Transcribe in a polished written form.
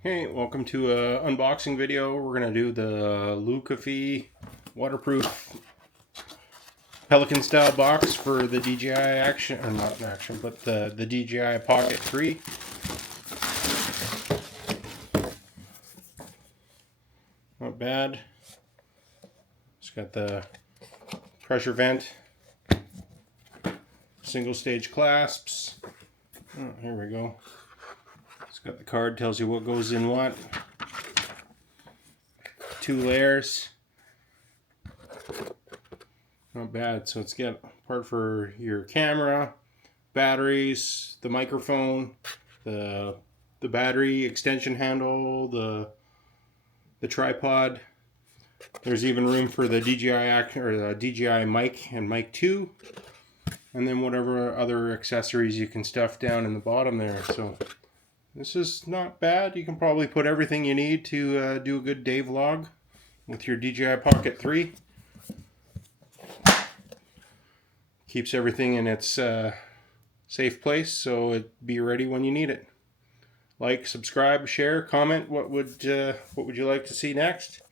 Hey, welcome to a unboxing video. We're going to do the Lekufee waterproof Pelican style box for the DJI Action, or not Action, but the DJI Pocket 3. Not bad. It's got the pressure vent, single stage clasps. Oh, here we go. It's got the card, tells you what goes in what. 2 layers. Not bad. So it's got part for your camera, batteries, the microphone, the battery extension handle, the tripod. There's even room for the DJI mic and mic 2, and then whatever other accessories you can stuff down in the bottom there. So this is not bad. You can probably put everything you need to do a good day vlog with your DJI Pocket 3. Keeps everything in its safe place, so it'd be ready when you need it. Like, subscribe, share, comment. What would you like to see next?